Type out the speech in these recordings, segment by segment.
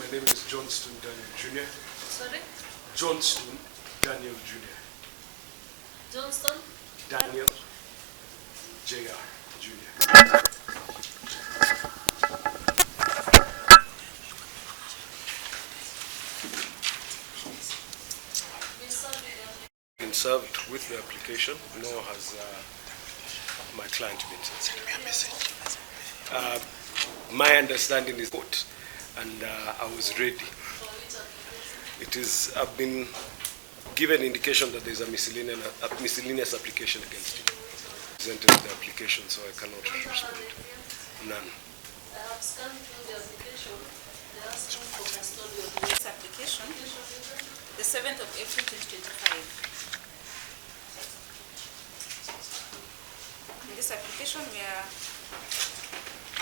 My name is Johnston Daniel Jr. Sorry? Johnston Daniel Jr. Johnston? Daniel J.R. Jr. Been served with the application, nor has my client been sent me a message. My understanding is court, and I was ready. I've been given indication that there's a miscellaneous application against him. Presented the application, so I cannot respond. None. I have scanned through the application. They asked me for custodial. This application, the 7th of April 2025. In this application, we are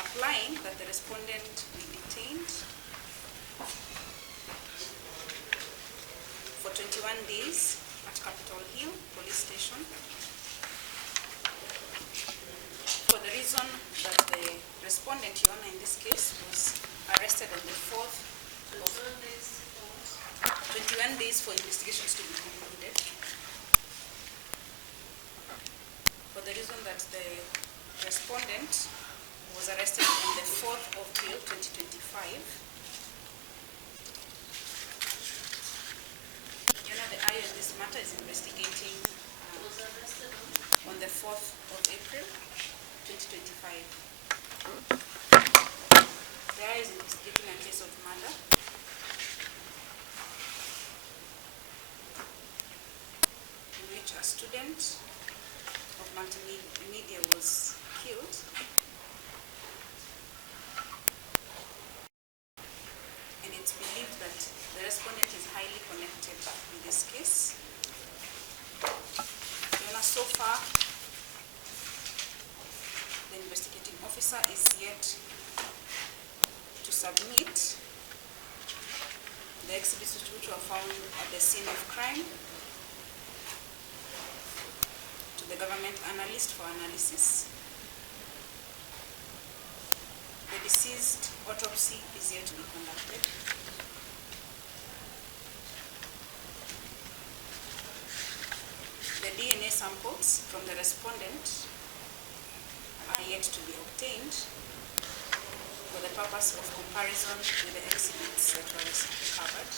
applying that the respondent be detained for 21 days at Capitol Hill Police Station for the reason that the respondent, Your Honor, in this case, was arrested on the 4th of 21 days for investigations to be concluded. For the reason that the respondent was arrested on the 4th of April 2025. You know, the IO in this matter is investigating on the 4th of April 2025. The IO is investigating a case of murder in which a student of multimedia was killed. And it's believed that the respondent is highly connected in this case. So far, the investigating officer is yet to submit the exhibits which were found at the scene of crime to the government analyst for analysis. The deceased autopsy is yet to be conducted. The DNA samples from the respondent are yet to be obtained for the purpose of comparison with the exhibits that were recently covered.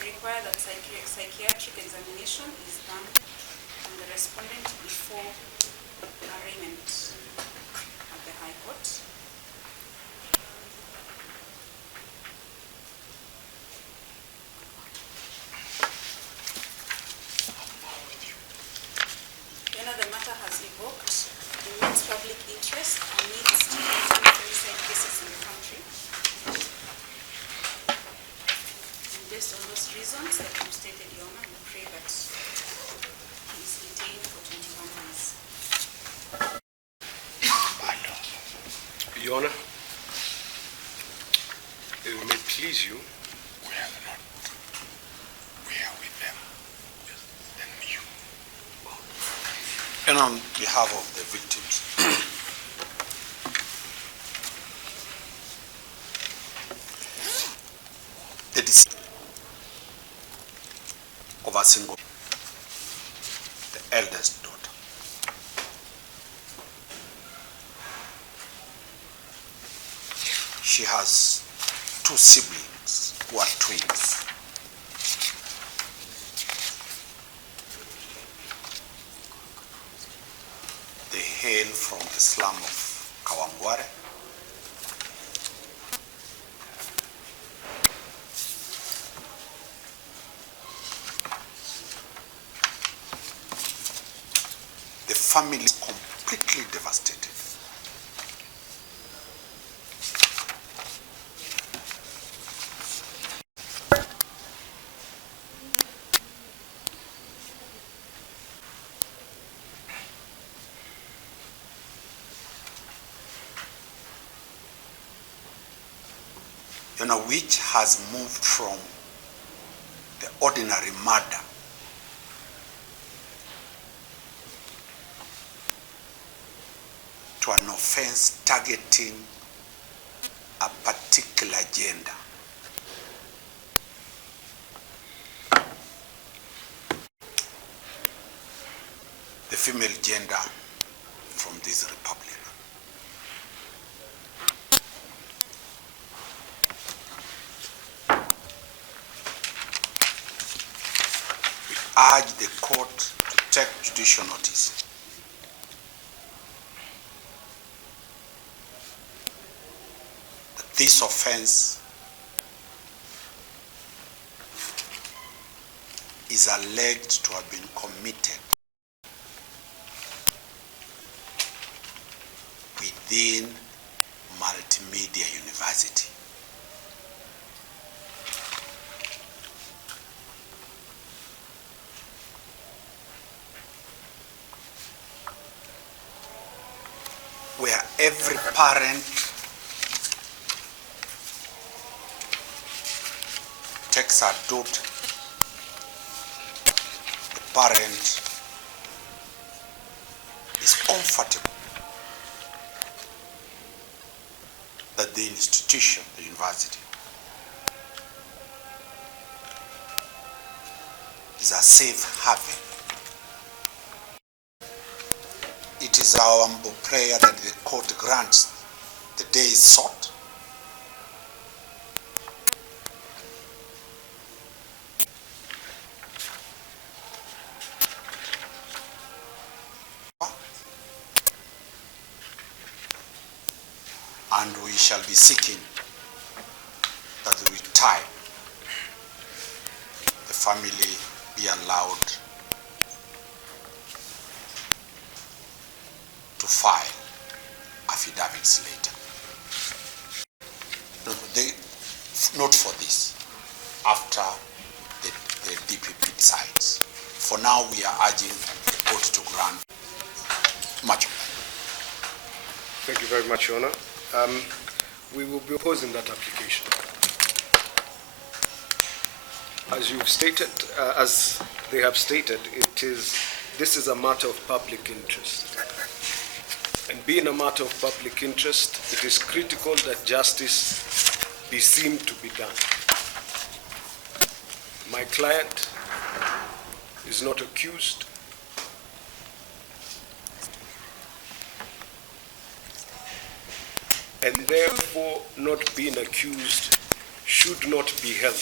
We require that psychiatric examination is done on the respondent before arraignment at the High Court. The matter has evoked immense public interest and needs to contain femicide cases in the country. And based on those reasons that you stated, Your Honor, we pray that he is detained for 21 days. Your Honor, it may please you. We are not. We are with them. Then you. And on behalf of the victims, the deceased of a single, the eldest daughter. She has two siblings who are twins. hail from the slum of Kawangware. The family is completely devastated. Which has moved from the ordinary murder to an offense targeting a particular gender. The female gender from this republic. Urge the court to take judicial notice that this offense is alleged to have been committed within Multimedia University. Where every parent takes her daughter, the parent is comfortable that the institution, the university, is a safe haven. It is our humble prayer that the court grants the day is sought. And we shall be seeking that with time the family be allowed to file affidavits later. Not for this, after the DPP decides. For now, we are urging the court to grant much of that. Thank you very much, Your Honor. We will be opposing that application. As you've stated, as they have stated, this is a matter of public interest. And being a matter of public interest, it is critical that justice be seen to be done. My client is not accused. And therefore, not being accused should not be held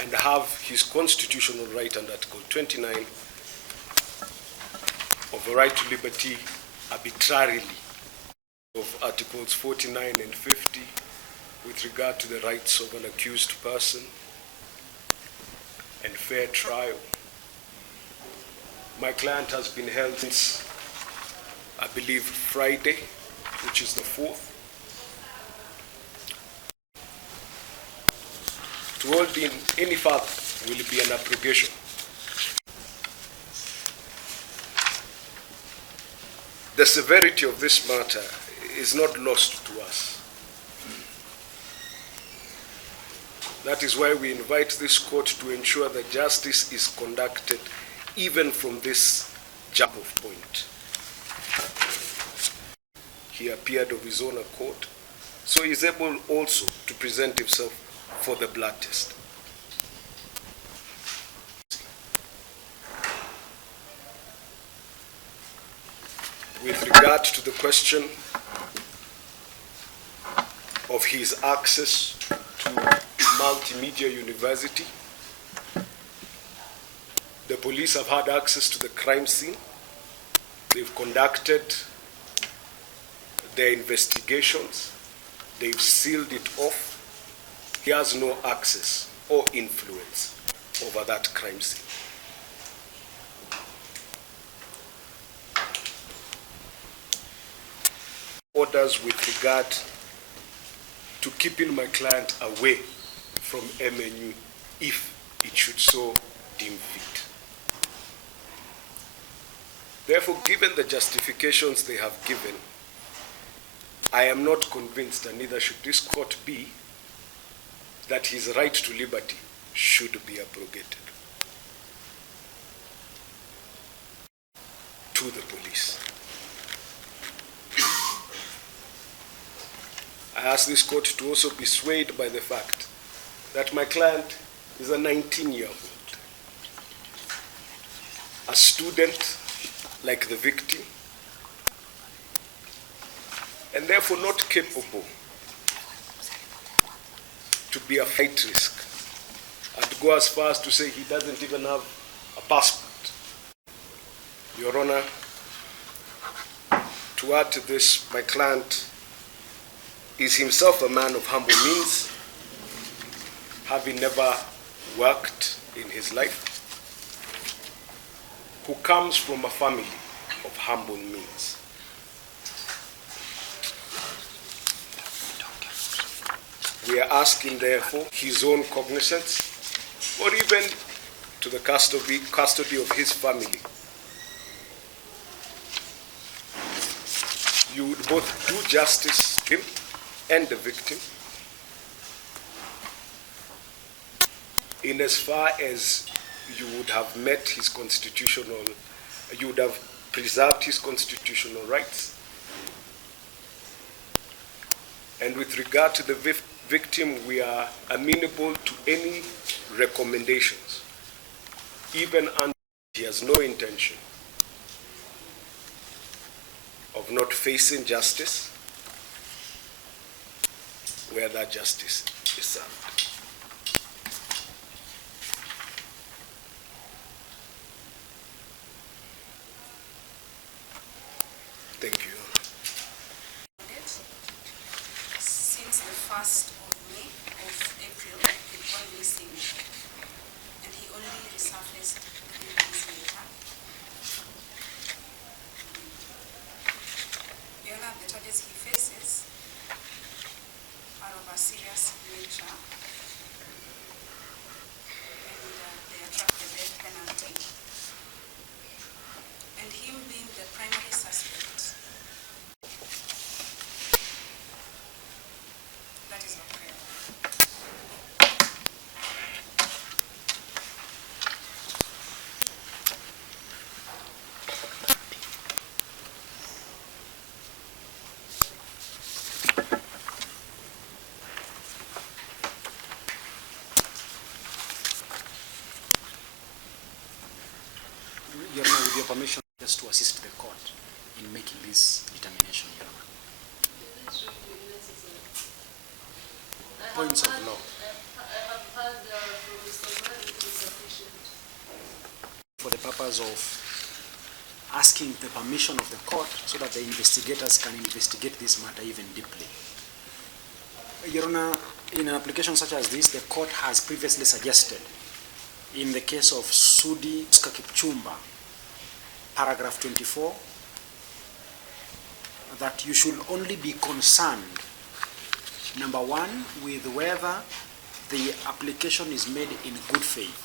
and have his constitutional right under Article 29 of a right to liberty arbitrarily of Articles 49 and 50 with regard to the rights of an accused person and fair trial. My client has been held since, I believe, Friday, which is the 4th. To hold in any further will be an abrogation. The severity of this matter is not lost to us. That is why we invite this court to ensure that justice is conducted even from this jump-off point. He appeared of his own accord, so he is able also to present himself for the blood test. With regard to the question of his access to Multimedia University, the police have had access to the crime scene, They've conducted their investigations. They've sealed it off. He has no access or influence over that crime scene. Orders with regard to keeping my client away from MNU if it should so deem fit. Therefore, given the justifications they have given, I am not convinced, and neither should this court be, that his right to liberty should be abrogated to the police. I ask this court to also be swayed by the fact that my client is a 19-year-old, a student like the victim, and therefore not capable to be a flight risk. I'd go as far as to say he doesn't even have a passport. Your Honor, to add to this, my client is himself a man of humble means, having never worked in his life, who comes from a family of humble means. We are asking, therefore, his own cognizance, or even to the custody of his family. You would both do justice to him and the victim, in as far as you would have met his constitutional, you would have preserved his constitutional rights. And with regard to the victim, we are amenable to any recommendations, even under he has no intention of not facing justice where that justice is served. Thank you. Since the 1st of May of April, he gone missing, and he only resurfaced 3 days later. The charges he faces are of a serious nature, and they attract the death penalty. And him being the primary suspect, that is our prayer. Your Honor, with your permission, just to assist the court in making this determination, Your Honor. Points of law. I have heard from Mr. Mali it is sufficient. For the purpose of asking the permission of the court so that the investigators can investigate this matter even deeply. Your Honor, in an application such as this, the court has previously suggested, in the case of Sudi Kipchumba, paragraph 24, that you should only be concerned, number one, with whether the application is made in good faith.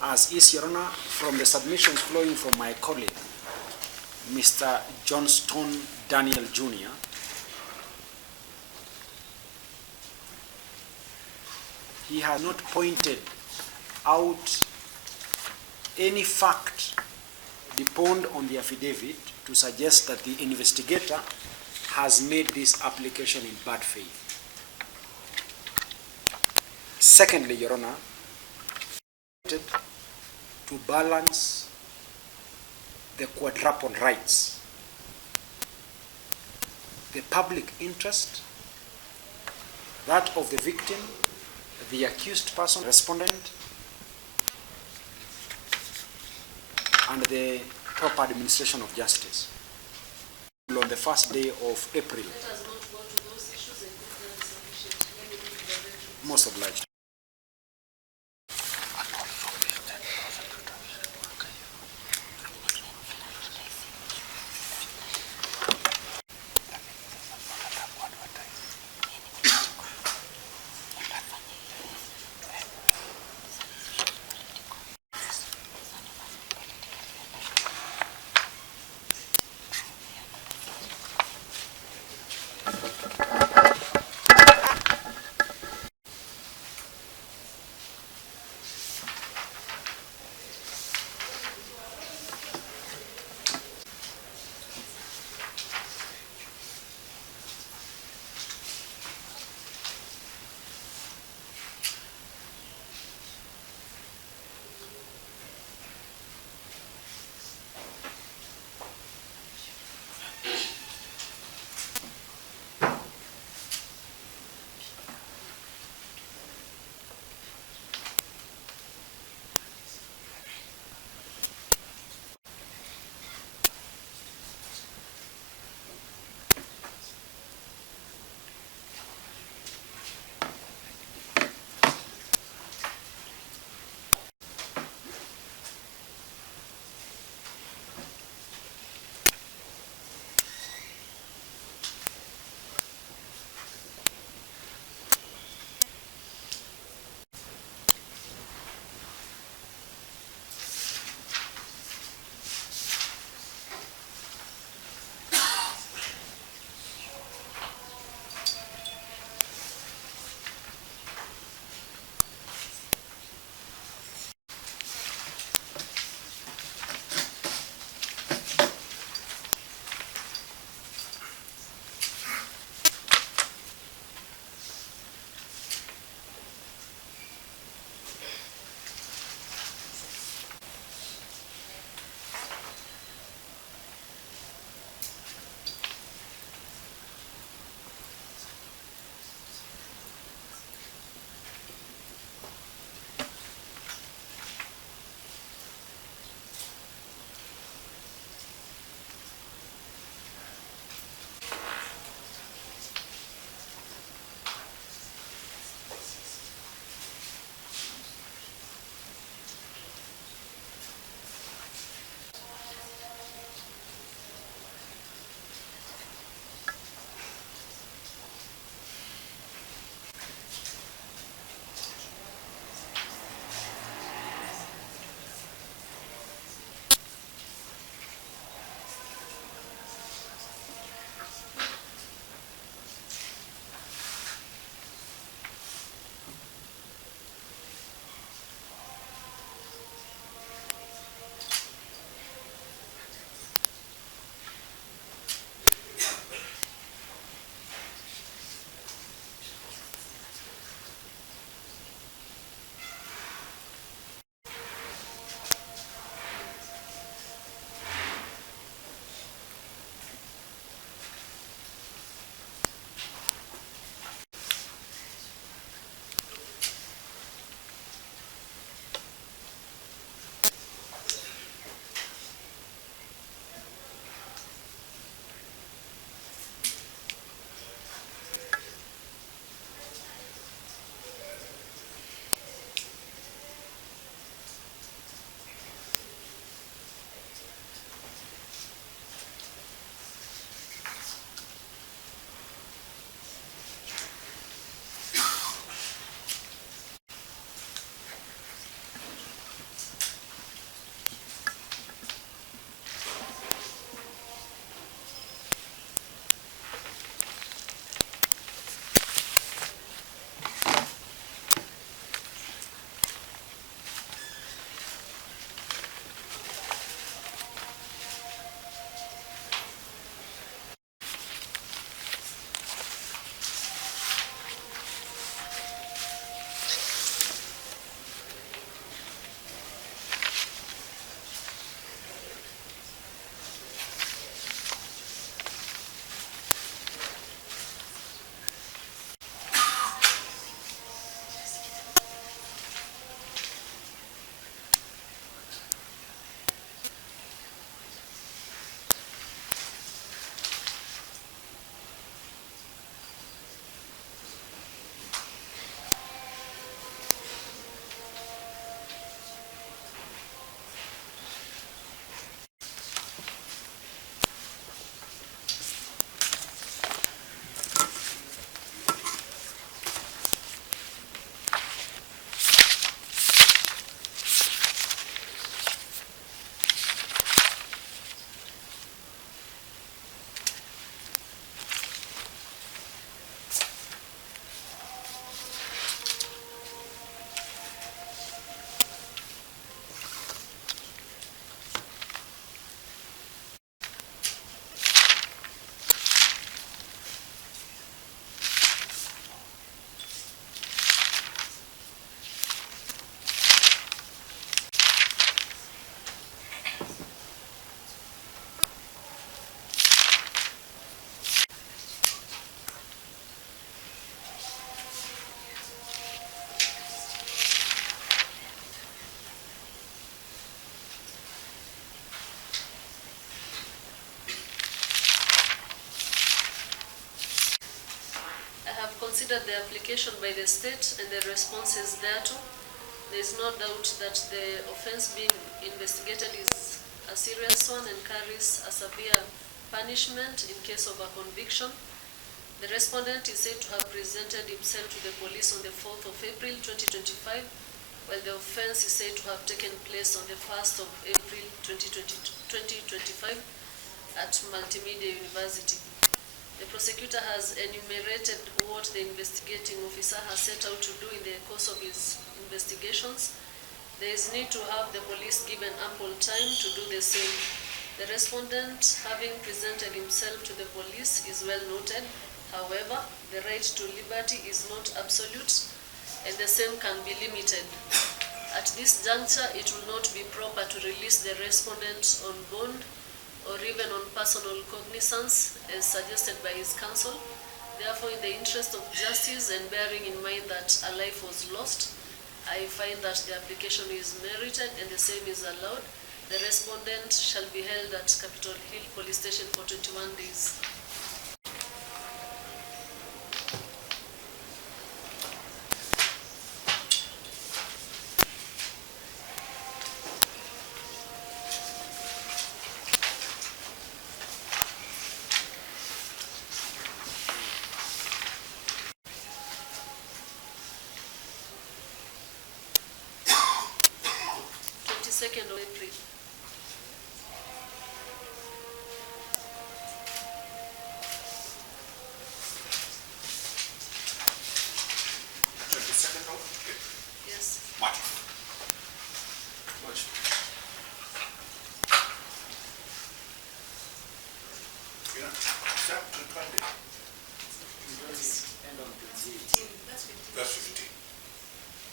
As is, Your Honor, from the submissions flowing from my colleague, Mr. Johnston Daniel Jr., he has not pointed out any fact deponed on the affidavit to suggest that the investigator has made this application in bad faith. Secondly, Your Honor, to balance the quadruple rights, the public interest, that of the victim, the accused person, respondent, and the proper administration of justice. On the first day of April. Let us not go to those issues and if they are insufficient. Let me leave directly. Most obliged. considered the application by the state and the responses thereto. There is no doubt that the offense being investigated is a serious one and carries a severe punishment in case of a conviction. The respondent is said to have presented himself to the police on the 4th of April 2025, while the offense is said to have taken place on the 1st of April 2025 at Multimedia University. The prosecutor has enumerated what the investigating officer has set out to do in the course of his investigations. There is need to have the police given ample time to do the same. The respondent, having presented himself to the police, is well noted. However, the right to liberty is not absolute, and the same can be limited. At this juncture, it will not be proper to release the respondent on bond or even on personal cognizance as suggested by his counsel. Therefore, in the interest of justice and bearing in mind that a life was lost, I find that the application is merited and the same is allowed. The respondent shall be held at Capitol Hill Police Station for 21 days. Second of April. Yes. March. End on 15. That's 15.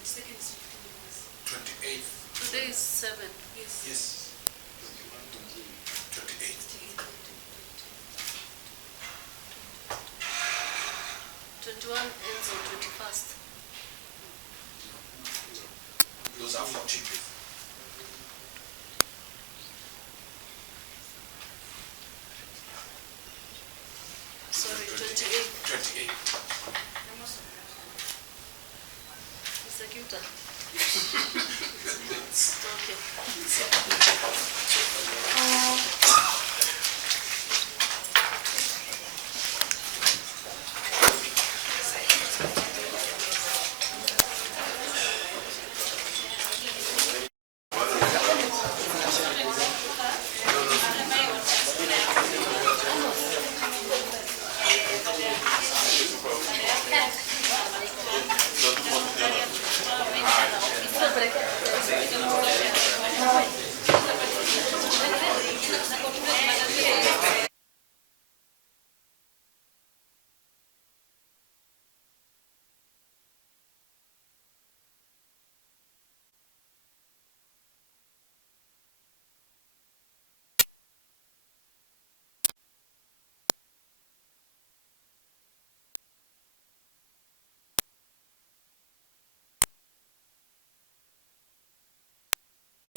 Second is 15. 28th. Today is 7. Yes. 28. 21 ends on 21st. Those are 14. Sorry, 28. 28. Prosecutor.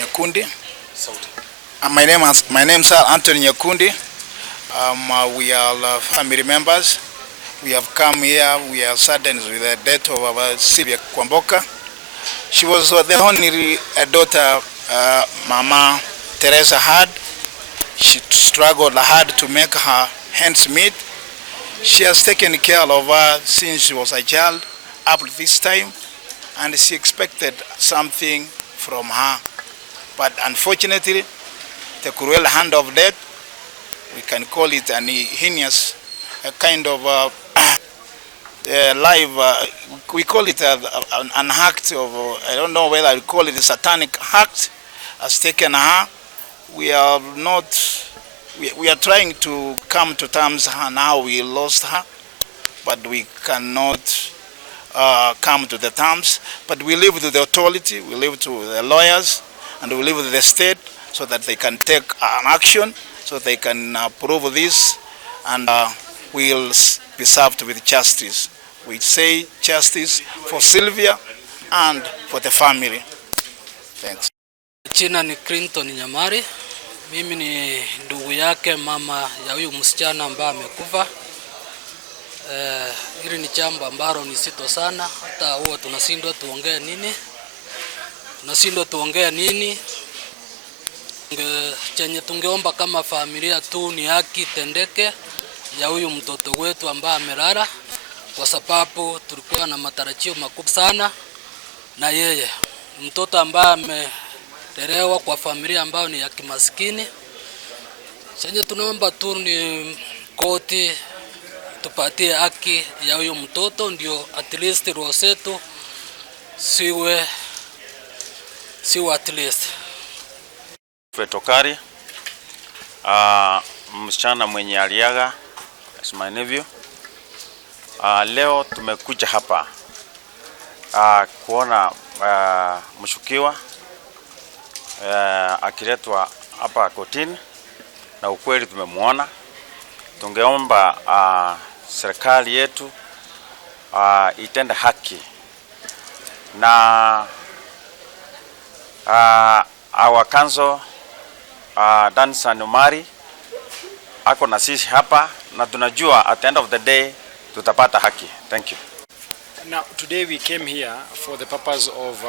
Nyakundi. My name is Anthony Nyakundi. We are family members. We have come here. We are saddened with the death of our Sylvia Kwamboka. She was the only daughter Mama Teresa had. She struggled hard to make her ends meet. She has taken care of her since she was a child up to this time, and she expected something from her. But unfortunately, the cruel hand of death, we can call it an heinous kind of we call it an act of, I don't know whether I call it a satanic act, has taken her. We are trying to come to terms on how we lost her, but we cannot come to the terms. But we live with the authority, we live to the lawyers, and we live with the state so that they can take an action, so they can prove this, and we'll be served with justice. We say justice for Sylvia and for the family. Thanks. Jina ni Clinton Nyamari. Mimi ni ndugu yake mama ya huyu msichana ambaye amekufa. Hili ni jambo ambalo ni zito sana, hata huwa tunashindwa tuongee nini. Chenye tungeomba kama familia tu ni haki tendeke ya huyu mtoto wetu ambaye amelala, kwa sababu tulikuwa na matarajio makubwa sana na yeye. Mtoto ambaye amelelewa kwa familia ambayo ni ya kimaskini. Chenye tunaomba tu ni koti tupatie haki ya huyo mtoto, ndio at least roho zetu siwe at least. Fetokari, msichana mwenye aliaga, as my nephew. Leo tumekuja hapa kuona mshukiwa akiletwa hapa kotini, na ukweli tumemuona. Tungeomba serikali yetu itende haki, na our council Dansan Umari ako na sisi hapa, na tunajua at the end of the day tutapata haki. Thank you. Now today we came here for the purpose of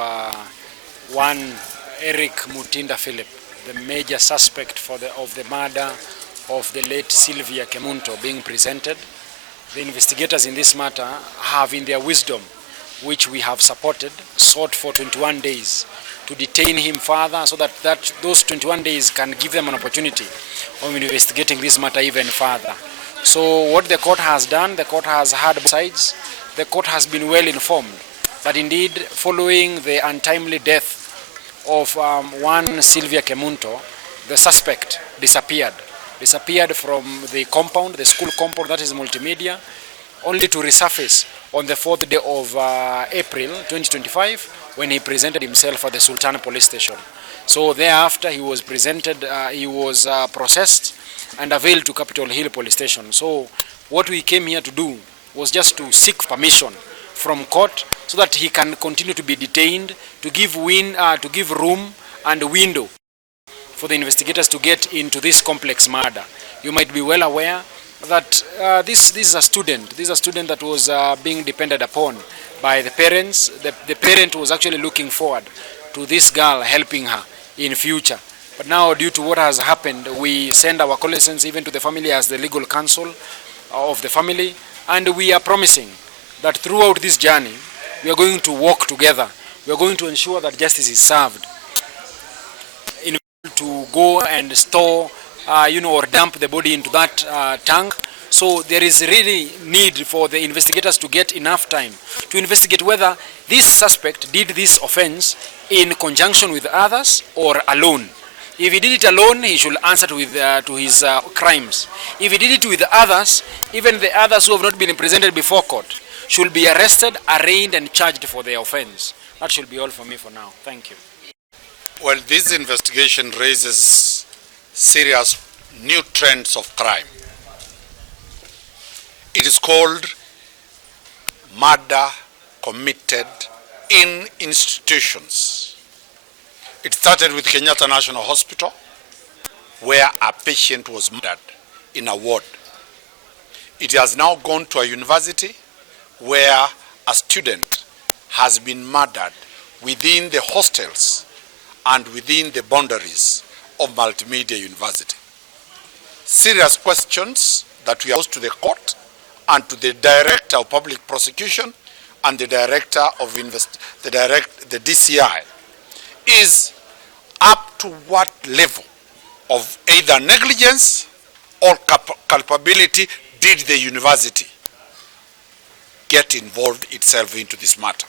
one Eric Mutinda Philip, the major suspect of the murder of the late Sylvia Kemunto, being presented. The investigators in this matter have, in their wisdom, which we have supported, sought for 21 days to detain him further, so that those 21 days can give them an opportunity of investigating this matter even further. So what the court has done, the court has heard both sides. The court has been well informed that indeed, following the untimely death of one Sylvia Kemunto, the suspect disappeared from the compound, the school compound, that is multimedia, only to resurface on the 4th day of April 2025 when he presented himself at the Sultan police station. So thereafter he was processed and availed to Capitol Hill police station. So what we came here to do was just to seek permission from court so that he can continue to be detained, to give room and window for the investigators to get into this complex murder. You might be well aware that this is a student. This is a student that was being depended upon by the parents. The parent was actually looking forward to this girl helping her in future. But now, due to what has happened, we send our condolences even to the family as the legal counsel of the family, and we are promising that throughout this journey, we are going to work together. We are going to ensure that justice is served. To go and store, or dump the body into that tank. So there is really need for the investigators to get enough time to investigate whether this suspect did this offense in conjunction with others or alone. If he did it alone, he should answer to his crimes. If he did it with others, even the others who have not been presented before court should be arrested, arraigned, and charged for their offense. That should be all for me for now. Thank you. Well, this investigation raises serious new trends of crime. It is called murder committed in institutions. It started with Kenyatta National Hospital, where a patient was murdered in a ward. It has now gone to a university where a student has been murdered within the hostels and within the boundaries of Multimedia University. Serious questions that we posed to the court and to the Director of Public Prosecution and the Director of the DCI is up to what level of either negligence or culpability did the university get involved itself into this matter.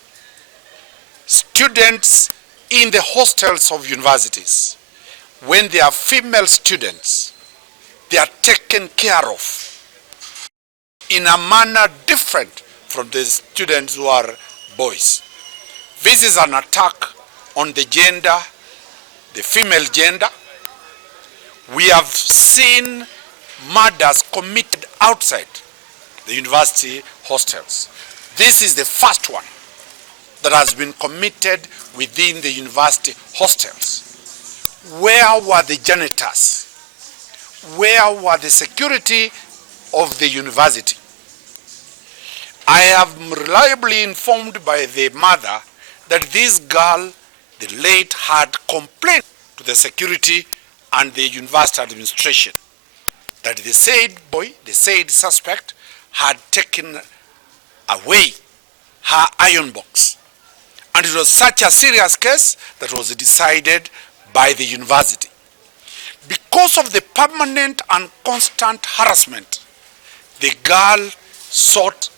Students in the hostels of universities, when they are female students, they are taken care of in a manner different from the students who are boys. This is an attack on the gender, the female gender. We have seen murders committed outside the university hostels. This is the first one that has been committed within the university hostels. Where were the janitors? Where were the security of the university? I am reliably informed by the mother that this girl, the late, had complained to the security and the university administration that the said boy, the said suspect, had taken away her iron box. And it was such a serious case that was decided by the university. Because of the permanent and constant harassment, the girl sought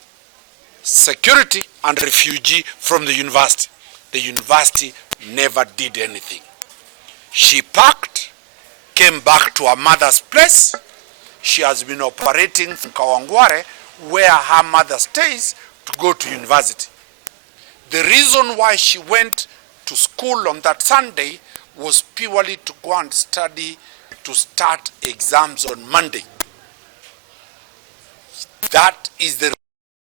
security and refugee from the university. The university never did anything. She packed, came back to her mother's place. She has been operating from Kawangware, where her mother stays, to go to university. The reason why she went to school on that Sunday was purely to go and study to start exams on Monday. That is the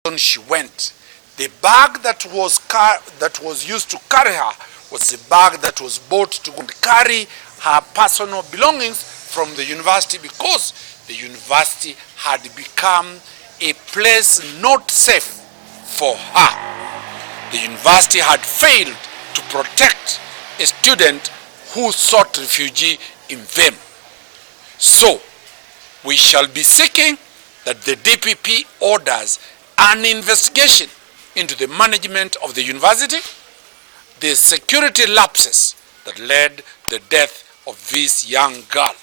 reason she went. The bag that was used to carry her was the bag that was bought to carry her personal belongings from the university, because the university had become a place not safe for her. The university had failed to protect a student who sought refuge in them. So, we shall be seeking that the DPP orders an investigation into the management of the university, the security lapses that led the death of this young girl.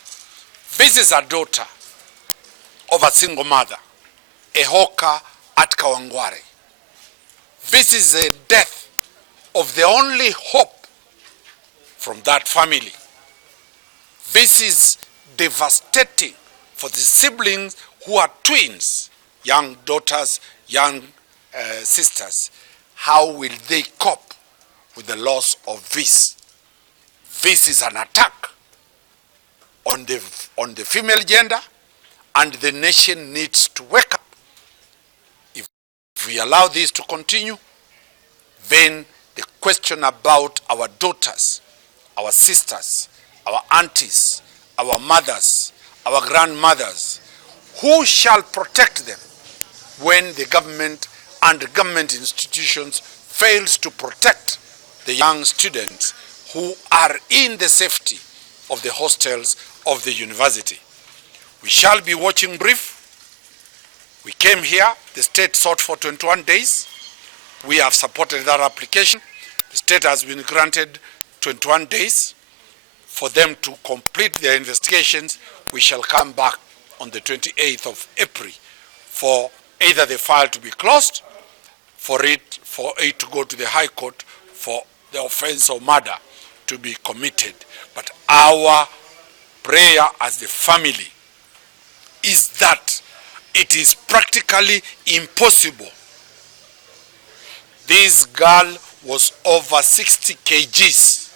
This is a daughter of a single mother, a hawker at Kawangware. This is a death of the only hope from that family. This is devastating for the siblings who are twins, young daughters, young sisters. How will they cope with the loss of this? This is an attack on the female gender, and the nation needs to wake up. If we allow this to continue, then the question about our daughters, our sisters, our aunties, our mothers, our grandmothers, who shall protect them when the government and the government institutions fails to protect the young students who are in the safety of the hostels of the university? We shall be watching brief. We came here, the state sought for 21 days. We have supported that application. The state has been granted 21 days for them to complete their investigations. We shall come back on the 28th of April for either the file to be closed, for it to go to the High Court, for the offense of murder to be committed. But our prayer as the family is that it is practically impossible. This girl was over 60 kgs.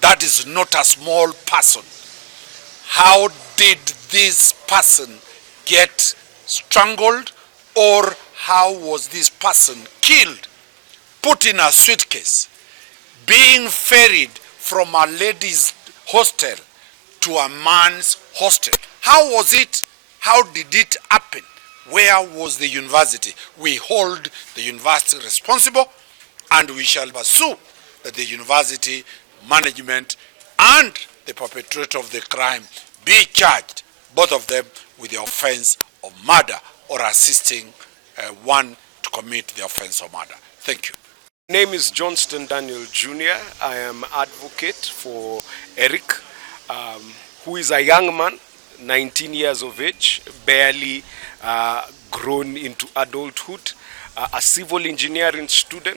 That is not a small person. How did this person get strangled, or how was this person killed, put in a suitcase, being ferried from a lady's hostel to a man's hostel? How was it? How did it happen? Where was the university? We hold the university responsible, and we shall pursue that the university management and the perpetrator of the crime be charged, both of them, with the offense of murder or assisting one to commit the offense of murder. Thank you. My name is Johnston Daniel Jr. I am advocate for Eric, who is a young man, 19 years of age, barely grown into adulthood, a civil engineering student.